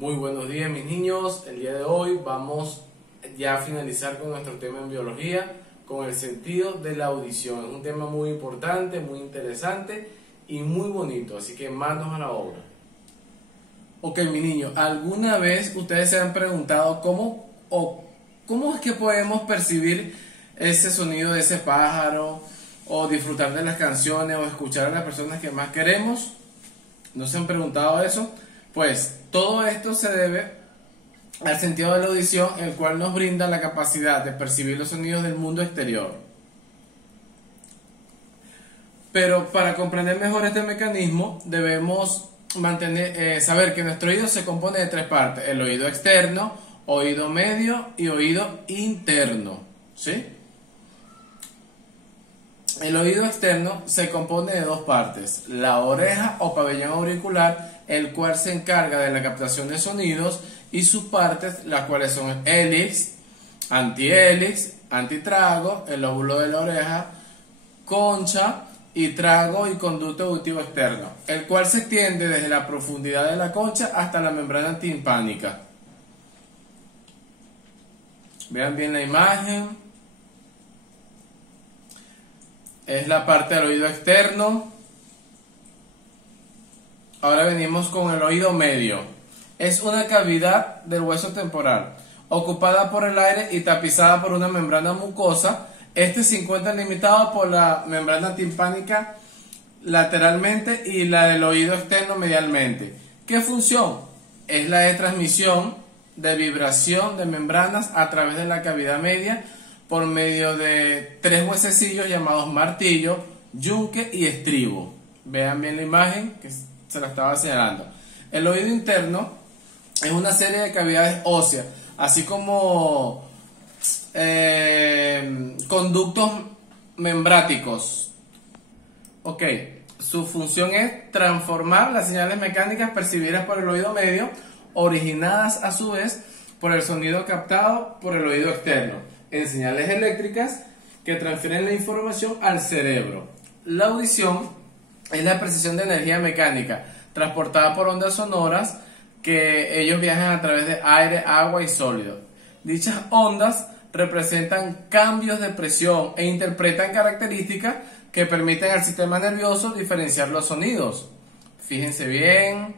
Muy buenos días, mis niños. El día de hoy vamos ya a finalizar con nuestro tema en biología, con el sentido de la audición. Un tema muy importante, muy interesante y muy bonito, así que manos a la obra. Ok, mi niño, ¿alguna vez ustedes se han preguntado cómo es que podemos percibir ese sonido de ese pájaro, o disfrutar de las canciones, o escuchar a las personas que más queremos? ¿No se han preguntado eso? Pues todo esto se debe al sentido de la audición, el cual nos brinda la capacidad de percibir los sonidos del mundo exterior. Pero para comprender mejor este mecanismo, debemos saber que nuestro oído se compone de tres partes: el oído externo, oído medio y oído interno. ¿Sí? El oído externo se compone de dos partes: la oreja o pabellón auricular, el cual se encarga de la captación de sonidos, y sus partes, las cuales son el hélix, antihélix, antitrago, el lóbulo de la oreja, concha y trago y conducto auditivo externo, el cual se extiende desde la profundidad de la concha hasta la membrana timpánica. Vean bien la imagen. Es la parte del oído externo. Ahora venimos con el oído medio. Es una cavidad del hueso temporal, ocupada por el aire y tapizada por una membrana mucosa. Este se encuentra limitado por la membrana timpánica lateralmente y la del oído externo medialmente. ¿Qué función? Es la de transmisión de vibración de membranas a través de la cavidad media por medio de tres huesecillos llamados martillo, yunque y estribo. Vean bien la imagen que se la estaba señalando. El oído interno es una serie de cavidades óseas, así como conductos membráticos. Ok, su función es transformar las señales mecánicas percibidas por el oído medio, originadas a su vez por el sonido captado por el oído externo, en señales eléctricas que transfieren la información al cerebro. La audición es la percepción de energía mecánica transportada por ondas sonoras que ellos viajan a través de aire, agua y sólido. Dichas ondas representan cambios de presión e interpretan características que permiten al sistema nervioso diferenciar los sonidos. Fíjense bien.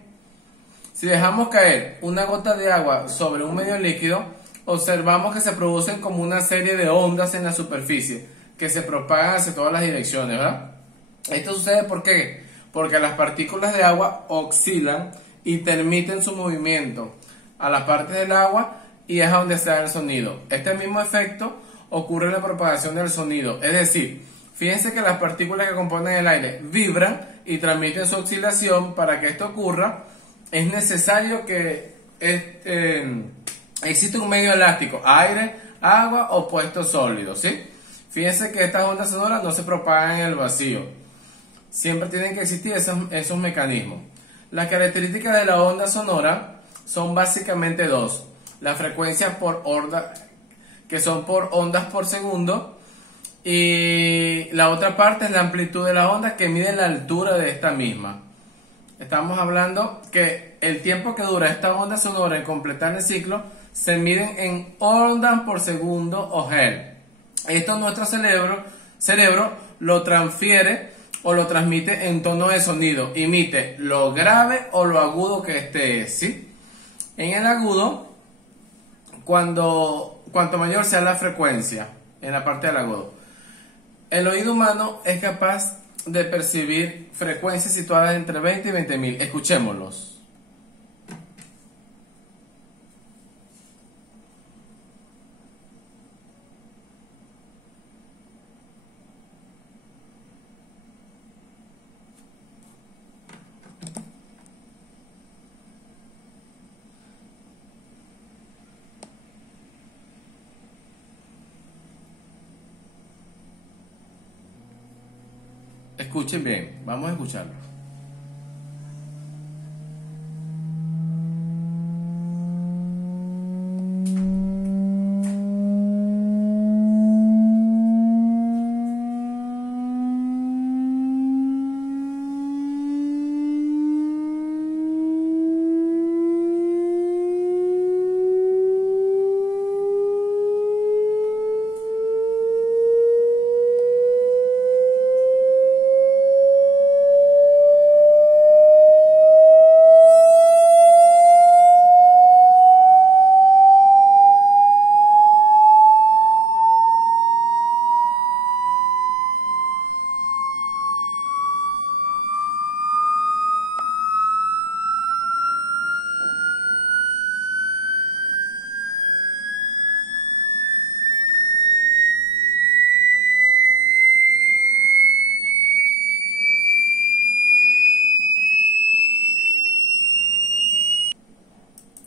Si dejamos caer una gota de agua sobre un medio líquido, observamos que se producen como una serie de ondas en la superficie que se propagan hacia todas las direcciones, ¿verdad? Esto sucede ¿por qué? Porque las partículas de agua oscilan y permiten su movimiento a la parte del agua, y es a donde se da el sonido. Este mismo efecto ocurre en la propagación del sonido, es decir, fíjense que las partículas que componen el aire vibran y transmiten su oscilación. Para que esto ocurra, es necesario que existe un medio elástico: aire, agua o puesto sólido, ¿sí? Fíjense que estas ondas sonoras no se propagan en el vacío. Siempre tienen que existir esos mecanismos. Las características de la onda sonora son básicamente dos: la frecuencia por onda, que son por ondas por segundo, y la otra parte es la amplitud de la onda, que mide la altura de esta misma. Estamos hablando que el tiempo que dura esta onda sonora en completar el ciclo se miden en ondas por segundo o Hz. Esto nuestro cerebro lo transfiere o lo transmite en tono de sonido, imite lo grave o lo agudo que este es, ¿sí? En el agudo, cuanto mayor sea la frecuencia, en la parte del agudo, el oído humano es capaz de percibir frecuencias situadas entre 20 y 20.000. Escuchémoslos. Escuchen bien, vamos a escucharlo.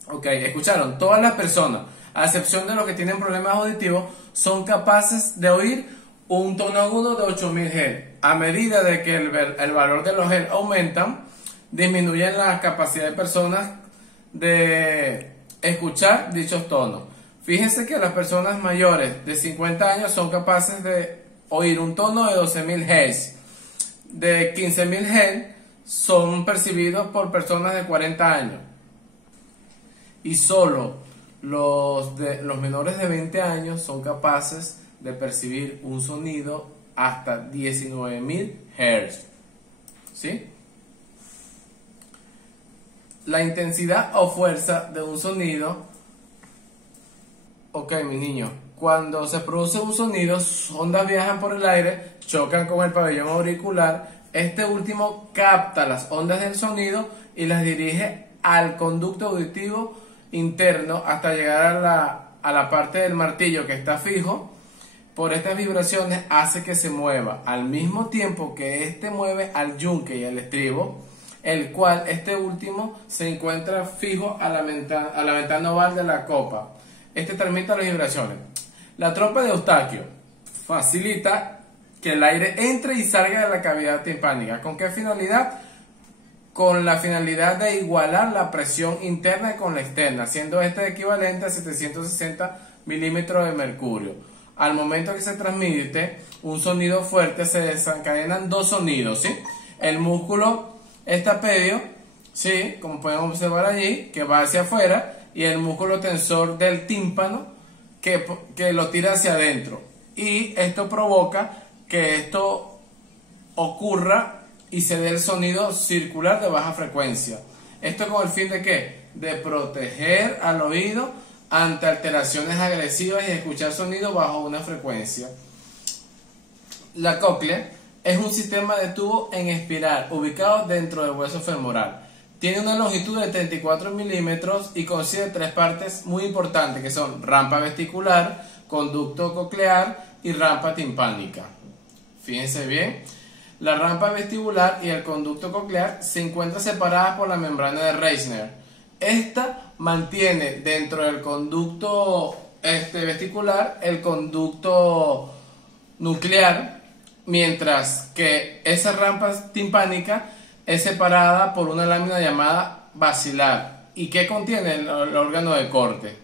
Ok, escucharon, todas las personas, a excepción de los que tienen problemas auditivos, son capaces de oír un tono agudo de 8000 Hz. A medida de que el valor de los Hz aumentan, disminuyen la capacidad de personas de escuchar dichos tonos. Fíjense que las personas mayores de 50 años son capaces de oír un tono de 12000 Hz. De 15000 Hz son percibidos por personas de 40 años. Y solo los menores de 20 años son capaces de percibir un sonido hasta 19000 Hz. ¿Sí? La intensidad o fuerza de un sonido. Ok, mi niño. Cuando se produce un sonido, ondas viajan por el aire, chocan con el pabellón auricular. Este último capta las ondas del sonido y las dirige al conducto auditivo interno hasta llegar a la parte del martillo que está fijo. Por estas vibraciones hace que se mueva al mismo tiempo que este mueve al yunque y al estribo, el cual este último se encuentra fijo a la ventana oval de la copa. Este transmite las vibraciones. La trompa de Eustaquio facilita que el aire entre y salga de la cavidad timpánica. ¿Con qué finalidad? Con la finalidad de igualar la presión interna con la externa, siendo este equivalente a 760 milímetros de mercurio. Al momento que se transmite un sonido fuerte, se desencadenan dos sonidos, ¿sí? El músculo estapedio, ¿sí? Como pueden observar allí, que va hacia afuera, y el músculo tensor del tímpano, que lo tira hacia adentro. Y esto provoca que esto ocurra y se dé el sonido circular de baja frecuencia. ¿Esto con el fin de qué? De proteger al oído ante alteraciones agresivas y escuchar sonido bajo una frecuencia. La cóclea es un sistema de tubo en espiral ubicado dentro del hueso femoral. Tiene una longitud de 34 milímetros y consiste de tres partes muy importantes que son rampa vestibular, conducto coclear y rampa timpánica. Fíjense bien. La rampa vestibular y el conducto coclear se encuentran separadas por la membrana de Reissner. Esta mantiene dentro del conducto vestibular el conducto nuclear, mientras que esa rampa timpánica es separada por una lámina llamada basilar. ¿Y qué contiene el órgano de corte?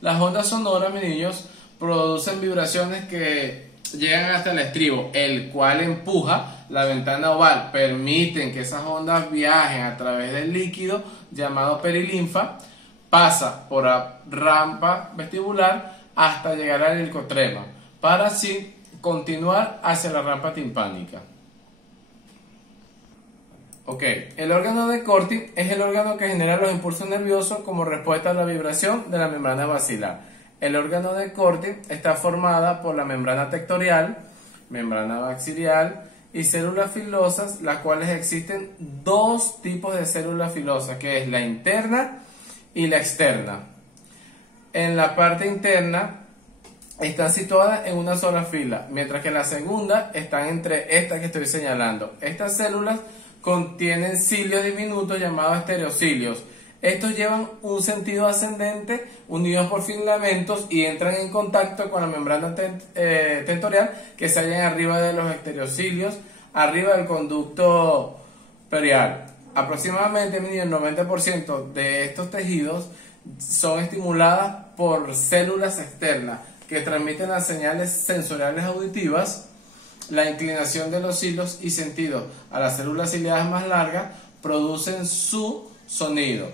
Las ondas sonoras, mis niños, producen vibraciones que llegan hasta el estribo, el cual empuja la ventana oval, permiten que esas ondas viajen a través del líquido llamado perilinfa, pasa por la rampa vestibular hasta llegar al ilcotrema, para así continuar hacia la rampa timpánica. Ok, el órgano de Corti es el órgano que genera los impulsos nerviosos como respuesta a la vibración de la membrana basilar. El órgano de Corti está formada por la membrana tectorial, membrana baxiliar y células filosas, las cuales existen dos tipos de células filosas, que es la interna y la externa. En la parte interna están situadas en una sola fila, mientras que en la segunda están entre estas que estoy señalando. Estas células contienen cilios diminutos llamados estereocilios. Estos llevan un sentido ascendente unidos por filamentos y entran en contacto con la membrana tentorial que se hallan arriba de los estereocilios, arriba del conducto perial. Aproximadamente el 90% de estos tejidos son estimuladas por células externas que transmiten las señales sensoriales auditivas. La inclinación de los hilos y sentidos a las células ciliadas más largas producen su sonido.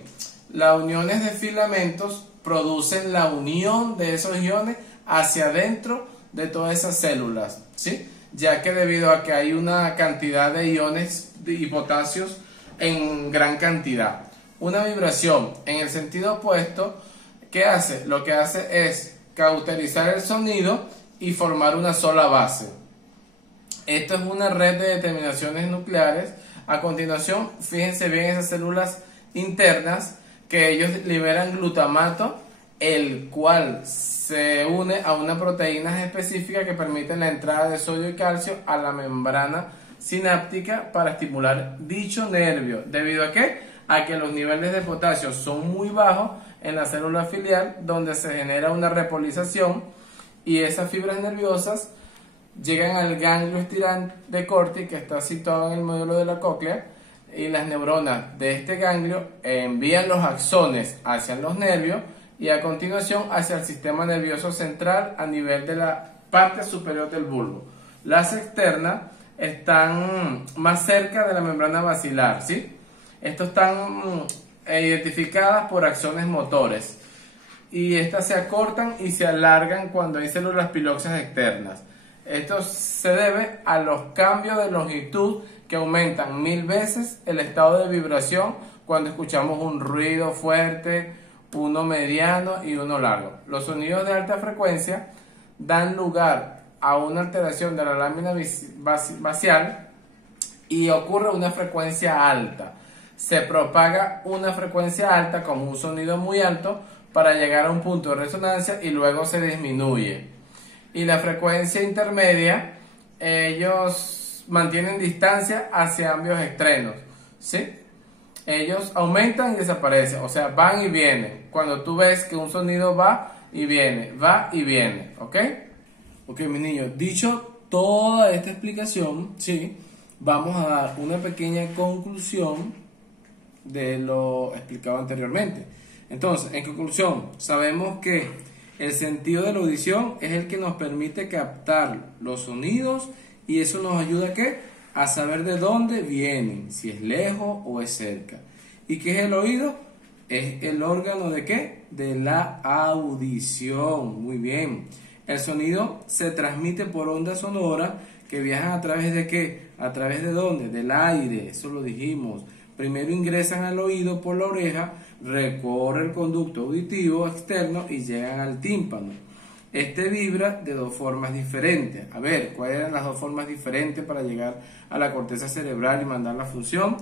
Las uniones de filamentos producen la unión de esos iones hacia adentro de todas esas células, ¿sí? Ya que debido a que hay una cantidad de iones y potasios en gran cantidad. Una vibración en el sentido opuesto, ¿qué hace? Lo que hace es cauterizar el sonido y formar una sola base. Esto es una red de determinaciones nucleares. A continuación, fíjense bien esas células internas que ellos liberan glutamato, el cual se une a una proteína específica que permite la entrada de sodio y calcio a la membrana sináptica para estimular dicho nervio. ¿Debido a qué? a que los niveles de potasio son muy bajos en la célula filial, donde se genera una repolarización y esas fibras nerviosas llegan al ganglio estirante de Corti, que está situado en el módulo de la cóclea, y las neuronas de este ganglio envían los axones hacia los nervios y a continuación hacia el sistema nervioso central a nivel de la parte superior del bulbo. Las externas están más cerca de la membrana basilar, ¿sí? Estos están identificadas por axones motores y estas se acortan y se alargan cuando hay células pilóxicas externas. Esto se debe a los cambios de longitud que aumentan 1000 veces el estado de vibración cuando escuchamos un ruido fuerte, uno mediano y uno largo. Los sonidos de alta frecuencia dan lugar a una alteración de la lámina basial y ocurre una frecuencia alta. Se propaga una frecuencia alta como un sonido muy alto para llegar a un punto de resonancia y luego se disminuye. Y la frecuencia intermedia, ellos mantienen distancia hacia ambos extremos, ¿sí? Ellos aumentan y desaparecen, o sea, van y vienen. Cuando tú ves que un sonido va y viene, ¿ok? Ok, mis niños, dicho toda esta explicación, ¿sí? Vamos a dar una pequeña conclusión de lo explicado anteriormente. Entonces, en conclusión, sabemos que el sentido de la audición es el que nos permite captar los sonidos y eso nos ayuda ¿a qué? A saber de dónde vienen, si es lejos o es cerca. ¿Y qué es el oído? Es el órgano ¿de qué? De la audición. Muy bien. El sonido se transmite por ondas sonoras que viajan a través de ¿qué? ¿A través de dónde? Del aire, eso lo dijimos. Primero ingresan al oído por la oreja, recorre el conducto auditivo externo y llegan al tímpano. Este vibra de dos formas diferentes. A ver, ¿cuáles eran las dos formas diferentes para llegar a la corteza cerebral y mandar la función?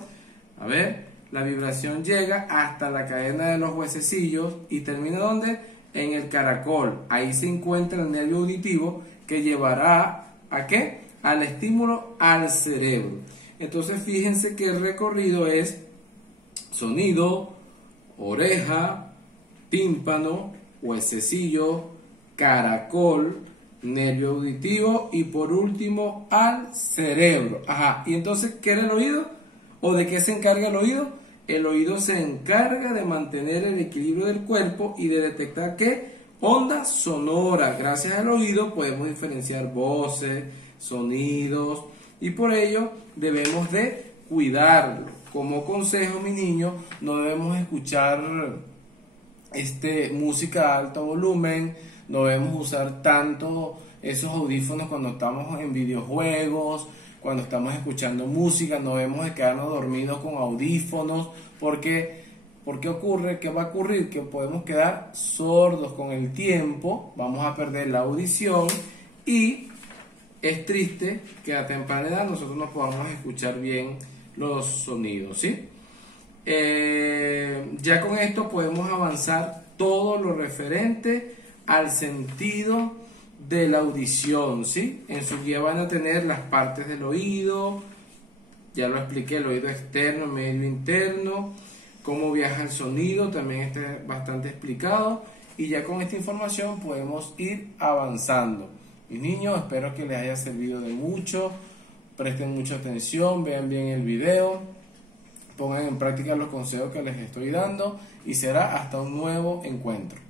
A ver, la vibración llega hasta la cadena de los huesecillos y termina ¿dónde? En el caracol. Ahí se encuentra el nervio auditivo que llevará ¿a qué? Al estímulo al cerebro. Entonces fíjense que el recorrido es sonido, oreja, tímpano, huesecillo, caracol, nervio auditivo y por último al cerebro. Ajá, ¿y entonces qué era el oído? ¿O de qué se encarga el oído? El oído se encarga de mantener el equilibrio del cuerpo y de detectar ¿qué? Ondas sonoras. Gracias al oído podemos diferenciar voces, sonidos y por ello debemos de cuidarlo. Como consejo, mi niño, no debemos escuchar música a alto volumen, no debemos usar tanto esos audífonos cuando estamos en videojuegos, cuando estamos escuchando música, no debemos de quedarnos dormidos con audífonos, porque ¿qué ocurre? ¿Qué va a ocurrir? Que podemos quedar sordos con el tiempo, vamos a perder la audición y es triste que a temprana edad nosotros no podamos escuchar bien los sonidos, ¿sí? Ya con esto podemos avanzar todo lo referente al sentido de la audición, ¿sí? En su guía van a tener las partes del oído, ya lo expliqué, el oído externo, medio interno, cómo viaja el sonido, también está bastante explicado y ya con esta información podemos ir avanzando. Mis niños, espero que les haya servido de mucho, presten mucha atención, vean bien el video, pongan en práctica los consejos que les estoy dando y será hasta un nuevo encuentro.